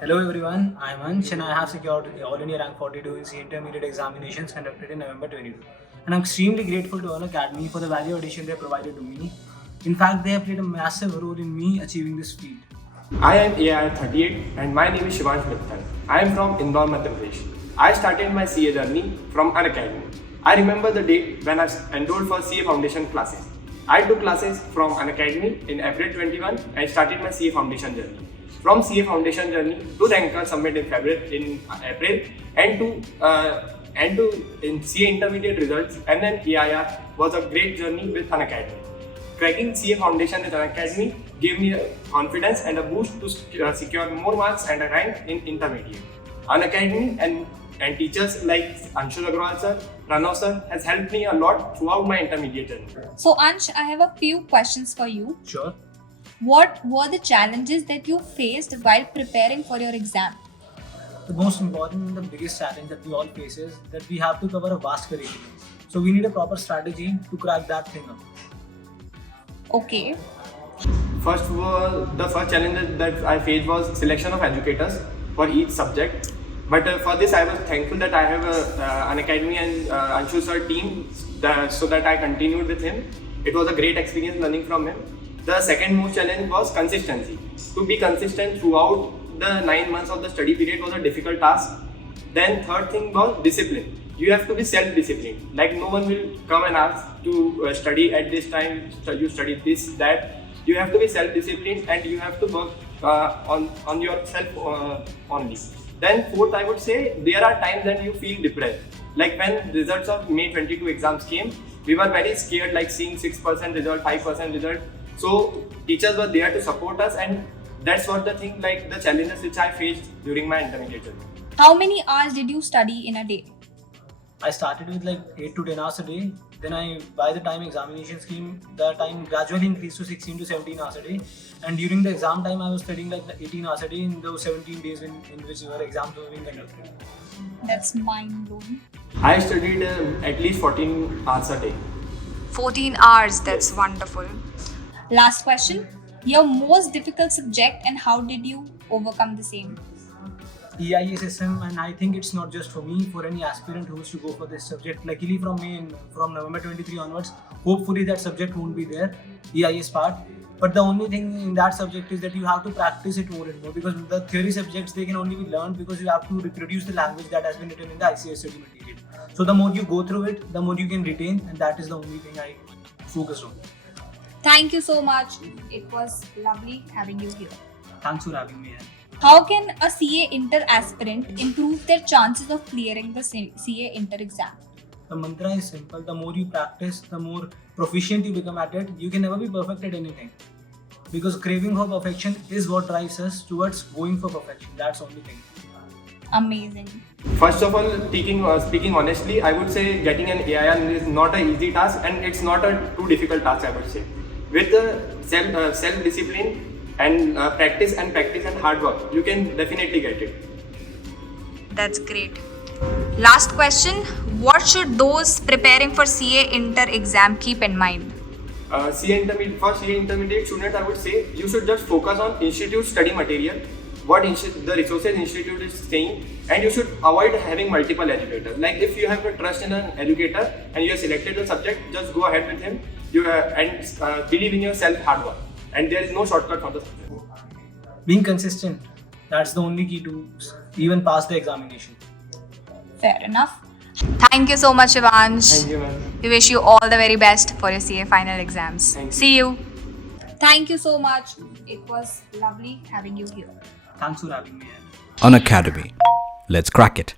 Hello everyone, I am Ansh and I have secured the All India Rank 42 in CA Intermediate examinations conducted in November 22. And I'm extremely grateful to Unacademy for the value addition they provided to me. In fact, they have played a massive role in me achieving this feat. I am AR38 and my name is Shivansh Mittal. I am from Indore, Madhya Pradesh. I started my CA journey from Unacademy. I remember the date when I enrolled for CA Foundation classes. I took classes from Unacademy in April 21 and started my CA Foundation journey. From CA Foundation journey to Ranker Summit in April and to in CA Intermediate results and then EIR was a great journey with Unacademy. Cracking CA Foundation with Unacademy gave me a confidence and a boost to secure more marks and a rank in Intermediate. Unacademy and teachers like Anshu Agrawal sir, Pranav sir has helped me a lot throughout my Intermediate journey. So Ansh, I have a few questions for you. Sure. What were the challenges that you faced while preparing for your exam? The most important and the biggest challenge that we all face is that we have to cover a vast curriculum. So we need a proper strategy to crack that thing up. Okay. The first challenge that I faced was selection of educators for each subject. But for this, I was thankful that I have an Academy and Anshu sir team so that I continued with him. It was a great experience learning from him. The second most challenge was consistency. To be consistent throughout the 9 months of the study period was a difficult task. Then third thing was discipline. You have to be self-disciplined. Like no one will come and ask to study at this time, you study this, that. You have to be self-disciplined and you have to work on yourself only. Then fourth, I would say there are times when you feel depressed. Like when results of May 22 exams came, we were very scared, like seeing 6% result, 5% result. So teachers were there to support us, and that's what the thing, like the challenges which I faced during my intermediate journey. How many hours did you study in a day? I started with like 8 to 10 hours a day. Then by the time examinations came, the time gradually increased to 16 to 17 hours a day. And during the exam time, I was studying like 18 hours a day in those 17 days in which your exams were being conducted. That's mind-blowing. I studied at least 14 hours a day. 14 hours, that's wonderful. Last question. Your most difficult subject and how did you overcome the same? EIA system, and I think it's not just for me, for any aspirant who wants to go for this subject. Luckily from November 23 onwards, hopefully that subject won't be there, EIA's part. But the only thing in that subject is that you have to practice it more and more, because the theory subjects, they can only be learned because you have to reproduce the language that has been written in the ICS study material. So the more you go through it, the more you can retain, and that is the only thing I focused on. Thank you so much. It was lovely having you here. Thanks for having me here. How can a CA Inter aspirant improve their chances of clearing the CA Inter exam? The mantra is simple. The more you practice, the more proficient you become at it. You can never be perfect at anything, because craving for perfection is what drives us towards going for perfection. That's the only thing. Amazing. First of all, speaking honestly, I would say getting an AIR is not an easy task, and it's not a too difficult task, I would say. With self-discipline and practice and hard work, you can definitely get it. That's great. Last question, what should those preparing for CA Inter exam keep in mind? For CA Intermediate students, I would say you should just focus on institute study material, what the resources institute is saying, and you should avoid having multiple educators. Like if you have a trust in an educator and you have selected a subject, just go ahead with him and believe in yourself, hard work. And there is no shortcut for the subject. Being consistent, that's the only key to even pass the examination. Fair enough. Thank you so much, Shivansh. Thank you, ma'am. We wish you all the very best for your CA final exams. Thank you. See you. Thank you so much. It was lovely having you here. Thanks for having me here. Unacademy. Let's crack it.